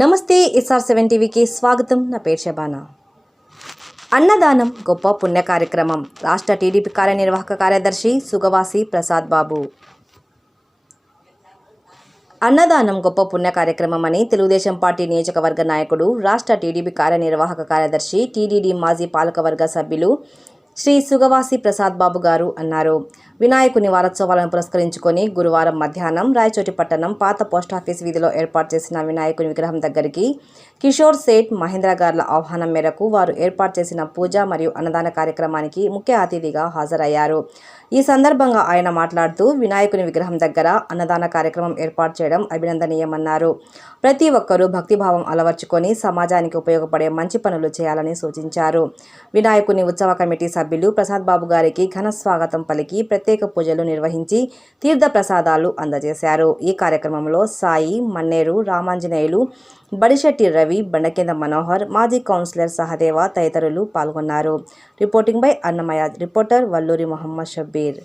నమస్తే SR7 టీవీకి స్వాగతం. నా పేరు శబానా. అన్నదానం గొప్ప పుణ్య కార్యక్రమం. రాష్ట్ర టీడీపీ కార్యనిర్వాహక కార్యదర్శి సుగవాసి ప్రసాద్ బాబు. అన్నదానం గొప్ప పుణ్య కార్యక్రమం అని తెలుగుదేశం పార్టీ నియోజకవర్గ నాయకుడు, రాష్ట్ర టీడీపీ కార్యనిర్వాహక కార్యదర్శి, టీటీడీ మాజీ పాలకవర్గ సభ్యులు శ్రీ సుగవాసి ప్రసాద్ బాబు గారు అన్నారు. వినాయకుని వారోత్సవాలను పురస్కరించుకొని గురువారం మధ్యాహ్నం రాయచోటి పట్టణం పాత పోస్టాఫీస్ వీధిలో ఏర్పాటు చేసిన వినాయకుని విగ్రహం దగ్గరికి కిషోర్ సేఠ్ మహేంద్ర గార్ల ఆహ్వానం మేరకు వారు ఏర్పాటు చేసిన పూజ మరియు అన్నదాన కార్యక్రమానికి ముఖ్య అతిథిగా హాజరయ్యారు. ఈ సందర్భంగా ఆయన మాట్లాడుతూ వినాయకుని విగ్రహం దగ్గర అన్నదాన కార్యక్రమం ఏర్పాటు చేయడం అభినందనీయమన్నారు. ప్రతి ఒక్కరూ భక్తిభావం అలవర్చుకొని సమాజానికి ఉపయోగపడే మంచి పనులు చేయాలని సూచించారు. వినాయకుని ఉత్సవ కమిటీ సభ్యులు ప్రసాద్ బాబు గారికి ఘన స్వాగతం పలికి ప్రత్యేక పూజలు నిర్వహించి తీర్థ ప్రసాదాలు అందజేశారు. ఈ కార్యక్రమంలో సాయి, మన్నేరు రామాంజనేయులు, బడిశెట్టి రవి, బండకింద మనోహర్, మాజీ కౌన్సిలర్ సహదేవ తదితరులు పాల్గొన్నారు. Reporting by Annamayya. Reporter Valluri Mohammed Shabbir.